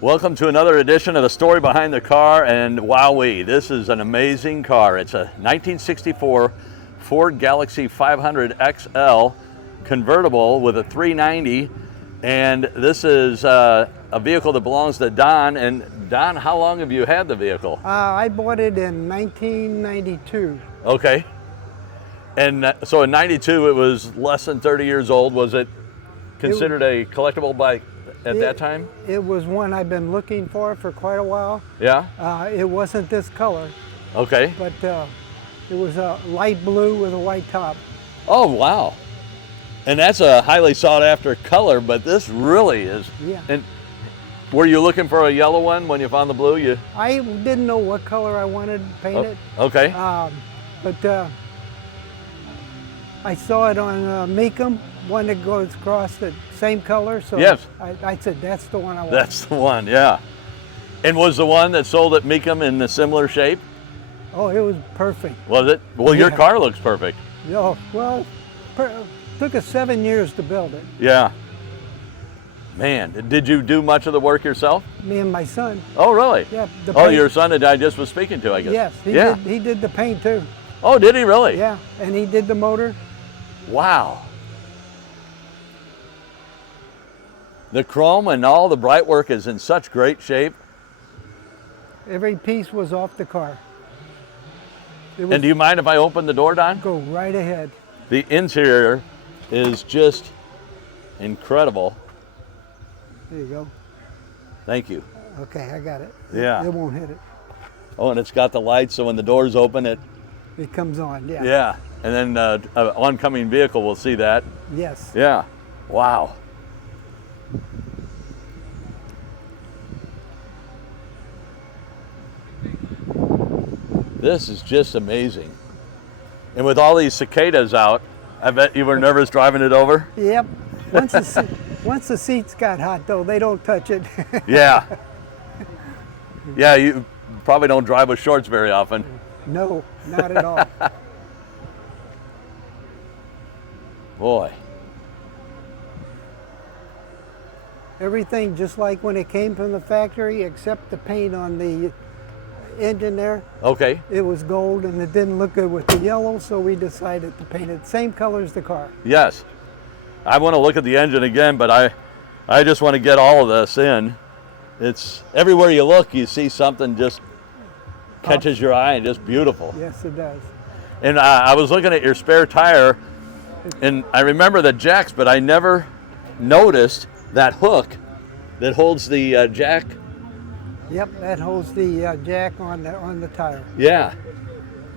Welcome to another edition of The Story Behind the Car, and wowee, this is an amazing car. It's a 1964 Ford Galaxie 500 XL convertible with a 390, and this is a vehicle that belongs to Don. And Don, how long have you had the vehicle? I bought it in 1992. Okay. And so in 92 it was less than 30 years old. Was it considered a collectible bike at that time? It was one I've been looking for quite a while. Yeah? It wasn't this color, Okay. but it was a light blue with a white top. Oh, wow. And that's a highly sought after color, but this really is. Yeah. And were you looking for a yellow one when you found the blue? I didn't know what color I wanted painted. Okay. But I saw it on Meekum, one that goes across the same color. So Yes. I said, that's the one I want. That's the one, yeah. And was the one that sold at Meekum in a similar shape? Oh, it was perfect. Was it? Well, your Yeah. car looks perfect. Oh, well, took us 7 years to build it. Yeah. Man, did you do much of the work yourself? Me and my son. Oh, really? Yeah. The Oh, paint- your son that I just was speaking to, I guess. Yes, Yeah. he did the paint too. Oh, did he really? Yeah, and he did the motor. Wow. The chrome and all the bright work is in such great shape. Every piece was off the car. It was, And do you mind if I open the door, Don? go right ahead. The interior is just incredible. There you go. Thank you. Okay, I got it. Yeah. It won't hit it. Oh, and it's got the lights, so when the doors open, it, It comes on, yeah. yeah. And then an oncoming vehicle will see that. Yes. Yeah. Wow. This is just amazing. And with all these cicadas out, I bet you were nervous driving it over? Yep. Once the seats got hot, though, they don't touch it. Yeah. Yeah, you probably don't drive with shorts very often. No, not at all. Boy. Everything just like when it came from the factory, except the paint on the engine there. Okay. It was gold and it didn't look good with the yellow, so we decided to paint it same color as the car. Yes. I want to look at the engine again, but I just want to get all of this in. It's everywhere you look, you see something just catches your eye and just beautiful. Yes, it does. And I was looking at your spare tire, and I remember the jacks, but I never noticed that hook that holds the jack. Yep, that holds the jack on the tire. Yeah.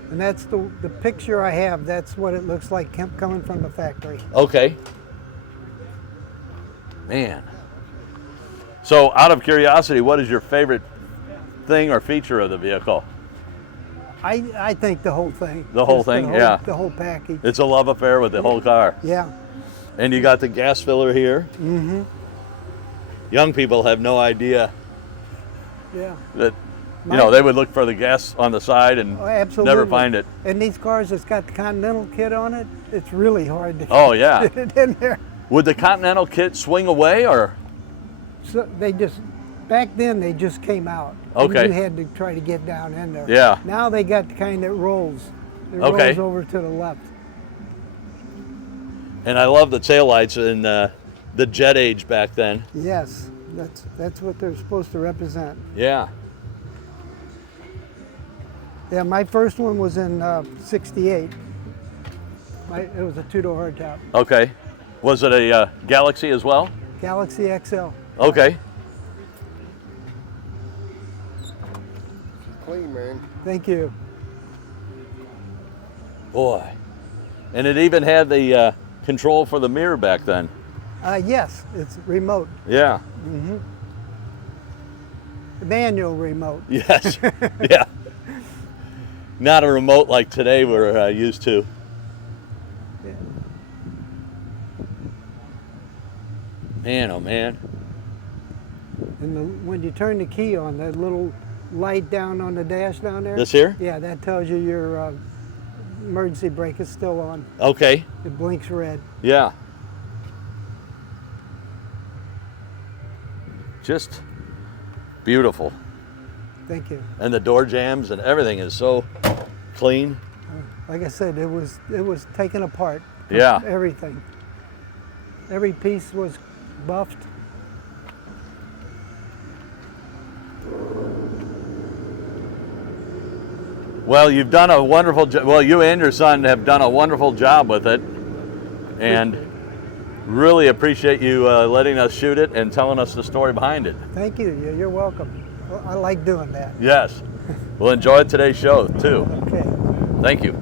And that's the picture I have. That's what it looks like coming from the factory. Okay. Man. So, out of curiosity, what is your favorite thing or feature of the vehicle? I think the whole thing. The whole Just thing, yeah. The whole package. It's a love affair with the whole car. Yeah. And you got the gas filler here. Mm-hmm. Young people have no idea Yeah. that, you know, they would look for the gas on the side and Oh, absolutely. never find it. And these cars that's got the Continental kit on it, it's really hard to Oh, yeah. get it in there. Would the Continental kit swing away, or? So back then they just came out. And Okay. you had to try to get down in there. Yeah. Now they got the kind that rolls. It Okay. rolls over to the left. And I love the taillights and the jet age back then. Yes, that's what they're supposed to represent. Yeah. Yeah, my first one was in '68. It was a two-door hardtop, Okay. Was it a Galaxie as well? Galaxie XL. Okay. Clean, man. Thank you. Boy. And it even had the control for the mirror back then. Yes, it's remote, Yeah. manual remote. Yes. Yeah. Not a remote like today we're used to. Yeah. Man, oh man. And when you turn the key on, that little light down on the dash down there. This here? Yeah, that tells you your emergency brake is still on. Okay. It blinks red. Yeah. Just beautiful. Thank you. And the door jambs and everything is so clean. Like I said, it was taken apart. Yeah. Everything. Every piece was buffed. Well, you've done a wonderful job. Well, you and your son have done a wonderful job with it. And really appreciate you letting us shoot it and telling us the story behind it. Thank you. You're welcome. I like doing that. Yes. We'll enjoy today's show, too. Okay. Thank you.